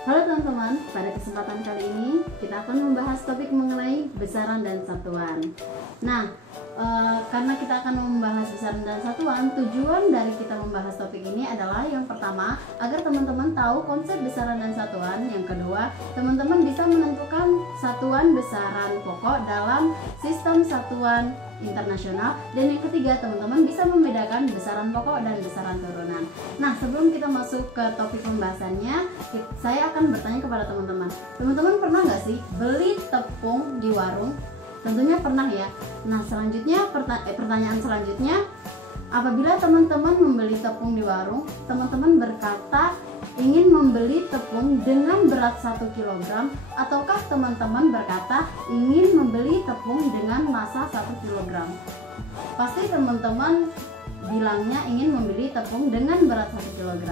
Halo teman-teman, pada kesempatan kali ini kita akan membahas topik mengenai besaran dan satuan. Nah, karena kita akan membahas besaran dan satuan, tujuan dari kita membahas topik ini adalah yang pertama, agar teman-teman tahu konsep besaran dan satuan. Yang kedua, teman-teman bisa menentukan satuan besaran pokok dalam sistem satuan internasional. Dan yang ketiga, teman-teman bisa membedakan besaran pokok dan besaran turunan. Nah, sebelum kita masuk ke topik pembahasannya, saya akan bertanya kepada teman-teman. Teman-teman pernah nggak sih beli tepung di warung? Tentunya pernah ya. Nah, selanjutnya pertanyaan selanjutnya, apabila teman-teman membeli tepung di warung, teman-teman berkata ingin membeli tepung dengan berat 1 kg, ataukah teman-teman berkata ingin membeli tepung dengan massa 1 kg? Pasti teman-teman bilangnya ingin membeli tepung dengan berat 1 kg,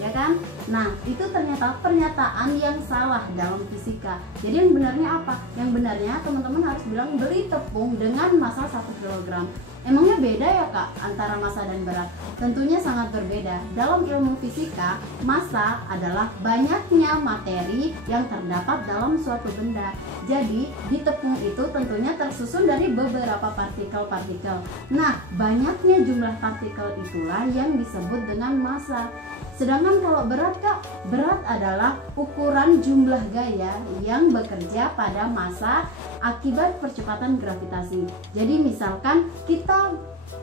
ya kan? Nah, itu ternyata pernyataan yang salah dalam fisika. Jadi yang benarnya apa? Yang benarnya teman-teman harus bilang beli tepung dengan massa 1 kg. Emangnya beda ya kak antara massa dan berat? Tentunya sangat berbeda. Dalam ilmu fisika, massa adalah banyaknya materi yang terdapat dalam suatu benda. Jadi di tepung itu tentunya tersusun dari beberapa partikel-partikel. Nah, banyaknya jumlah partikel itulah yang disebut dengan massa. Sedangkan kalau berat kak, berat adalah ukuran jumlah gaya yang bekerja pada massa akibat percepatan gravitasi. Jadi misalkan kita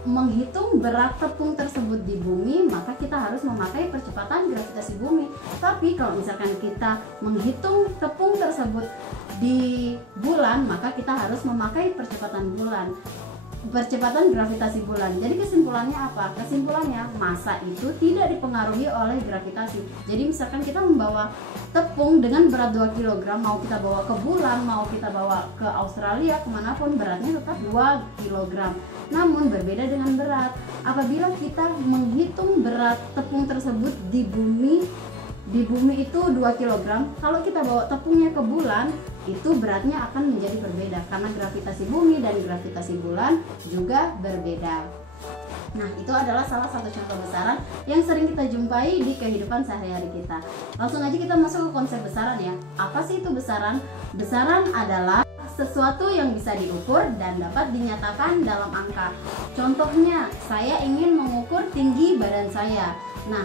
menghitung berat tepung tersebut di bumi, maka kita harus memakai percepatan gravitasi bumi. Tapi kalau misalkan kita menghitung tepung tersebut di bulan, maka kita harus memakai percepatan gravitasi bulan. Jadi kesimpulannya apa? Kesimpulannya massa itu tidak dipengaruhi oleh gravitasi. Jadi misalkan kita membawa tepung dengan berat 2 kg, mau kita bawa ke bulan, mau kita bawa ke Australia, kemanapun beratnya tetap 2 kg. Namun berbeda dengan berat. Apabila kita menghitung berat tepung tersebut di bumi itu 2 kg, kalau kita bawa tepungnya ke bulan, itu beratnya akan menjadi berbeda karena gravitasi bumi dan gravitasi bulan juga berbeda. Nah, itu adalah salah satu contoh besaran yang sering kita jumpai di kehidupan sehari-hari kita. Langsung aja kita masuk ke konsep besaran ya. Apa sih itu besaran? Besaran adalah sesuatu yang bisa diukur dan dapat dinyatakan dalam angka. Contohnya, saya ingin mengukur tinggi badan saya. Nah,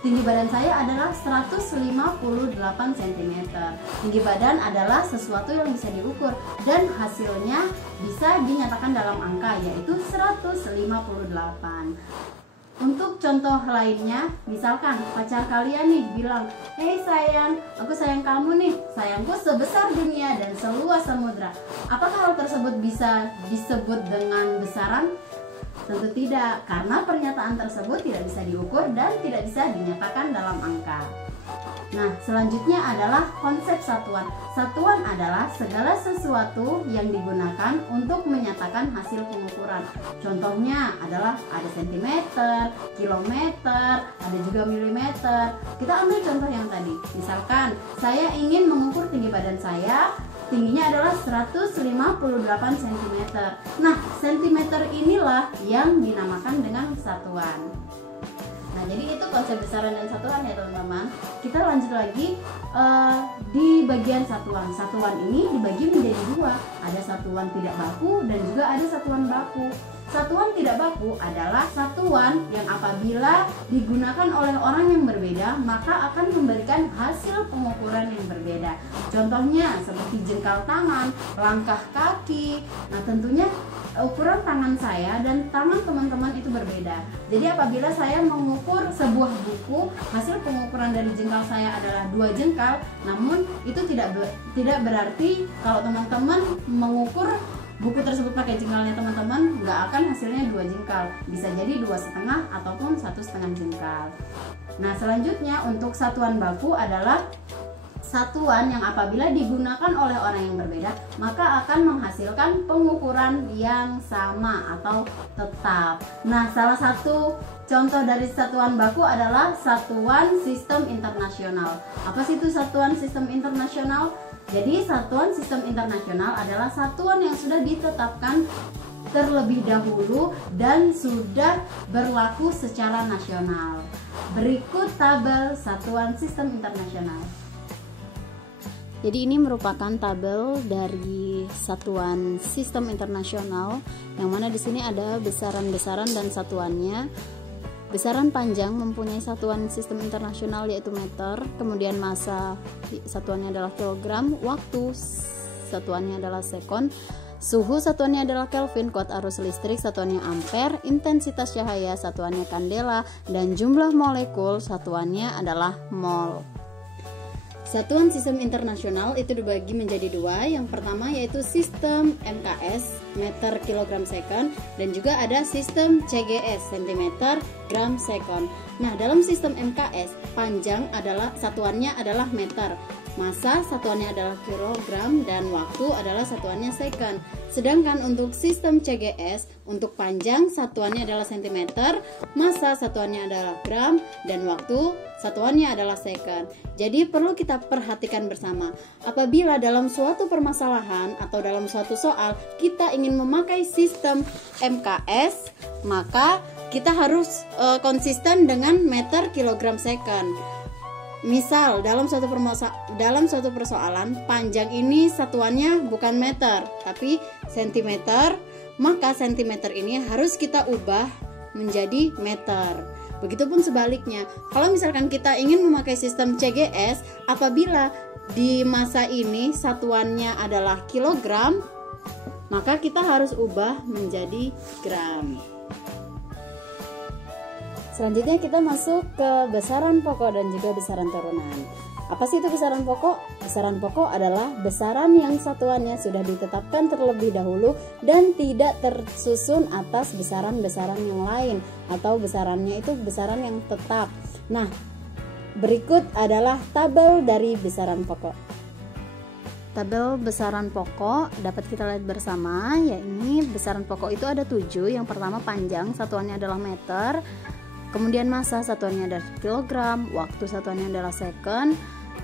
tinggi badan saya adalah 158 cm. Tinggi badan adalah sesuatu yang bisa diukur dan hasilnya bisa dinyatakan dalam angka, yaitu 158. Untuk contoh lainnya, misalkan pacar kalian nih bilang, "Hei sayang, aku sayang kamu nih, sayangku sebesar dunia dan seluas samudra." Apakah hal tersebut bisa disebut dengan besaran? Tentu tidak, karena pernyataan tersebut tidak bisa diukur dan tidak bisa dinyatakan dalam angka. Nah, selanjutnya adalah konsep satuan. Satuan adalah segala sesuatu yang digunakan untuk menyatakan hasil pengukuran. Contohnya adalah ada sentimeter, kilometer, ada juga milimeter. Kita ambil contoh yang tadi. Misalkan saya ingin mengukur tinggi badan saya, tingginya adalah 158 cm. Nah, sentimeter inilah yang dinamakan dengan satuan. Nah, jadi itu konsep besaran dan satuan ya teman-teman. Kita lanjut lagi di bagian satuan. Satuan ini dibagi menjadi dua. Ada satuan tidak baku dan juga ada satuan baku. Satuan tidak baku adalah satuan yang apabila digunakan oleh orang yang berbeda, maka akan memberikan hasil pengukuran yang berbeda. Contohnya seperti jengkal tangan, langkah kaki. Nah, tentunya ukuran tangan saya dan tangan teman-teman itu berbeda. Jadi apabila saya mengukur sebuah buku, hasil pengukuran dari jengkal saya adalah 2 jengkal. Namun itu tidak berarti kalau teman-teman mengukur buku tersebut pakai jengkalnya teman-teman, nggak akan hasilnya 2 jengkal. Bisa jadi 2,5 ataupun 1,5 jengkal. Nah, selanjutnya untuk satuan baku adalah satuan yang apabila digunakan oleh orang yang berbeda, maka akan menghasilkan pengukuran yang sama atau tetap. Nah, salah satu contoh dari satuan baku adalah satuan sistem internasional. Apa sih itu satuan sistem internasional? Jadi satuan sistem internasional adalah satuan yang sudah ditetapkan terlebih dahulu dan sudah berlaku secara nasional. Berikut tabel satuan sistem internasional. Jadi ini merupakan tabel dari satuan sistem internasional, yang mana di sini ada besaran-besaran dan satuannya. Besaran panjang mempunyai satuan sistem internasional yaitu meter, kemudian massa satuannya adalah kilogram, waktu satuannya adalah sekon, suhu satuannya adalah Kelvin, kuat arus listrik satuannya ampere, intensitas cahaya satuannya kandela, dan jumlah molekul satuannya adalah mol. Satuan sistem internasional itu dibagi menjadi dua. Yang pertama yaitu sistem MKS, meter kilogram sekon, dan juga ada sistem CGS, sentimeter gram sekon. Nah, dalam sistem MKS, panjang adalah satuannya adalah meter, massa satuannya adalah kilogram, dan waktu adalah satuannya sekon. Sedangkan untuk sistem CGS, untuk panjang satuannya adalah sentimeter, massa satuannya adalah gram, dan waktu satuannya adalah sekon. Jadi perlu kita perhatikan bersama, apabila dalam suatu permasalahan atau dalam suatu soal kita ingin memakai sistem MKS, maka kita harus konsisten dengan meter kilogram sekon. Misal dalam suatu persoalan panjang ini satuannya bukan meter tapi sentimeter, maka sentimeter ini harus kita ubah menjadi meter. Begitupun sebaliknya, kalau misalkan kita ingin memakai sistem CGS, apabila di massa ini satuannya adalah kilogram, maka kita harus ubah menjadi gram. Selanjutnya kita masuk ke besaran pokok dan juga besaran turunan. Apa sih itu besaran pokok? Besaran pokok adalah besaran yang satuannya sudah ditetapkan terlebih dahulu dan tidak tersusun atas besaran-besaran yang lain, atau besarannya itu besaran yang tetap. Nah, berikut adalah tabel dari besaran pokok. Tabel besaran pokok dapat kita lihat bersama, yaitu besaran pokok itu ada 7. Yang pertama panjang, satuannya adalah meter. Kemudian massa satuannya adalah kilogram, waktu satuannya adalah sekon,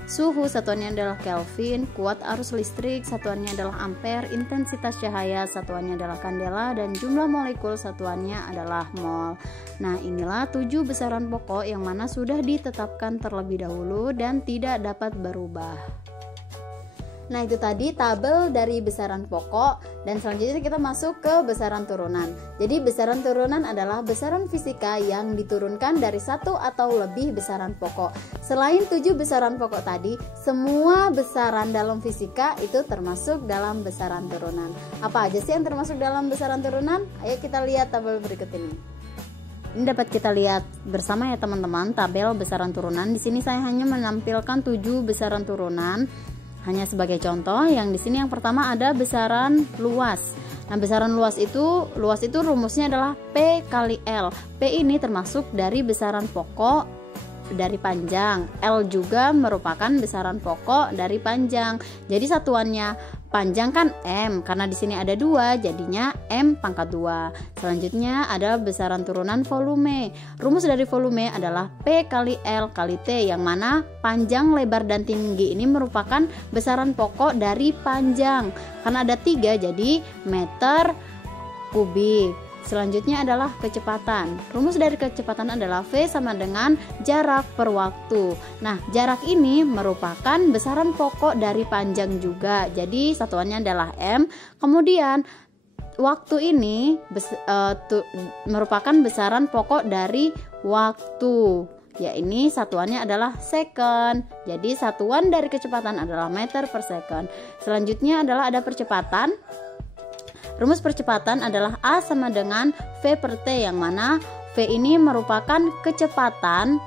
suhu satuannya adalah Kelvin, kuat arus listrik satuannya adalah ampere, intensitas cahaya satuannya adalah kandela, dan jumlah molekul satuannya adalah mol. Nah, inilah 7 besaran pokok yang mana sudah ditetapkan terlebih dahulu dan tidak dapat berubah. Nah, itu tadi tabel dari besaran pokok, dan selanjutnya kita masuk ke besaran turunan. Jadi besaran turunan adalah besaran fisika yang diturunkan dari satu atau lebih besaran pokok. Selain 7 besaran pokok tadi, semua besaran dalam fisika itu termasuk dalam besaran turunan. Apa aja sih yang termasuk dalam besaran turunan? Ayo kita lihat tabel berikut ini. Ini dapat kita lihat bersama ya teman-teman, tabel besaran turunan. Di sini saya hanya menampilkan 7 besaran turunan. Hanya sebagai contoh, yang di sini yang pertama ada besaran luas. Nah, besaran luas itu rumusnya adalah P kali L. P ini termasuk dari besaran pokok dari panjang. L juga merupakan besaran pokok dari panjang. Jadi satuannya panjang kan M, karena di sini ada 2, jadinya M pangkat 2. Selanjutnya ada besaran turunan volume. Rumus dari volume adalah P kali L kali T, yang mana panjang, lebar, dan tinggi ini merupakan besaran pokok dari panjang. Karena ada 3, jadi meter kubik. Selanjutnya adalah kecepatan. Rumus dari kecepatan adalah V sama dengan jarak per waktu. Nah, jarak ini merupakan besaran pokok dari panjang juga. Jadi satuannya adalah M. Kemudian waktu ini merupakan besaran pokok dari waktu. Ya, ini satuannya adalah second. Jadi satuan dari kecepatan adalah meter per second. Selanjutnya adalah ada percepatan. Rumus percepatan adalah A sama dengan V per T, yang mana V ini merupakan kecepatan,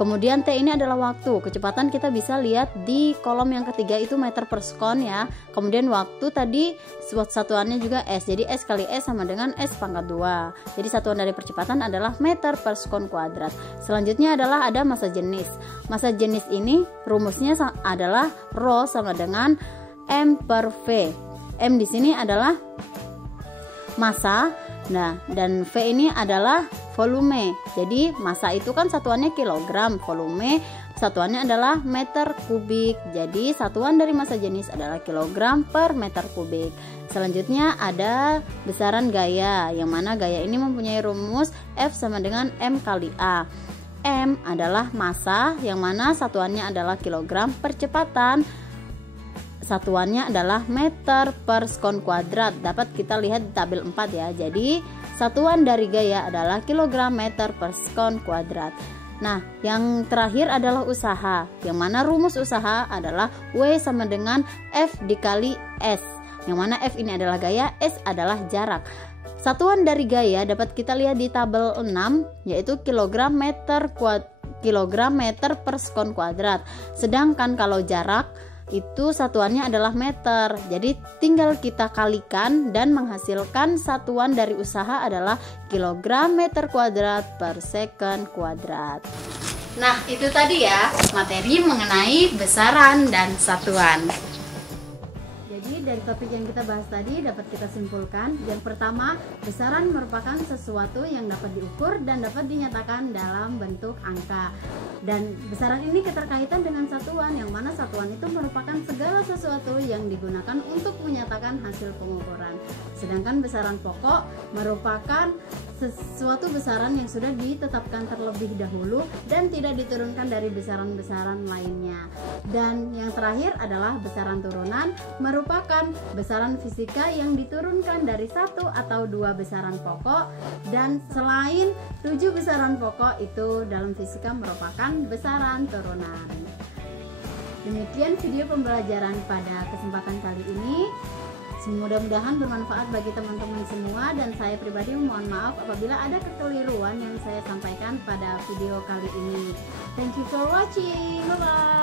kemudian T ini adalah waktu. Kecepatan kita bisa lihat di kolom yang ketiga, itu meter per sekon ya. Kemudian waktu tadi satuannya juga S, jadi S kali S sama dengan S pangkat 2. Jadi satuan dari percepatan adalah meter per sekon kuadrat. Selanjutnya adalah ada massa jenis. Massa jenis ini rumusnya adalah Rho sama dengan M per V. M di sini adalah massa, nah, dan V ini adalah volume. Jadi massa itu kan satuannya kilogram, volume satuannya adalah meter kubik. Jadi satuan dari massa jenis adalah kilogram per meter kubik. Selanjutnya ada besaran gaya, yang mana gaya ini mempunyai rumus F sama dengan M kali A. M adalah massa, yang mana satuannya adalah kilogram. Percepatan satuannya adalah meter per sekon kuadrat. Dapat kita lihat di tabel 4 ya. Jadi satuan dari gaya adalah kilogram meter per sekon kuadrat. Nah, yang terakhir adalah usaha, yang mana rumus usaha adalah W sama dengan F dikali S, yang mana F ini adalah gaya, S adalah jarak. Satuan dari gaya dapat kita lihat di tabel 6, yaitu kilogram meter per sekon kuadrat. Sedangkan kalau jarak itu satuannya adalah meter. Jadi tinggal kita kalikan dan menghasilkan satuan dari usaha adalah kilogram meter kuadrat per second kuadrat. Nah, itu tadi ya materi mengenai besaran dan satuan. Jadi dari topik yang kita bahas tadi dapat kita simpulkan, yang pertama, besaran merupakan sesuatu yang dapat diukur dan dapat dinyatakan dalam bentuk angka. Dan besaran ini keterkaitan dengan satuan, yang mana satuan itu merupakan segala sesuatu yang digunakan untuk menyatakan hasil pengukuran. Sedangkan besaran pokok merupakan sesuatu besaran yang sudah ditetapkan terlebih dahulu dan tidak diturunkan dari besaran-besaran lainnya. Dan yang terakhir adalah besaran turunan, merupakan besaran fisika yang diturunkan dari satu atau dua besaran pokok, dan selain 7 besaran pokok itu dalam fisika merupakan besaran turunan. Demikian video pembelajaran pada kesempatan kali ini. Mudah-mudahan bermanfaat bagi teman-teman semua, dan saya pribadi mohon maaf apabila ada kekeliruan yang saya sampaikan pada video kali ini. Thank you for watching. Bye bye.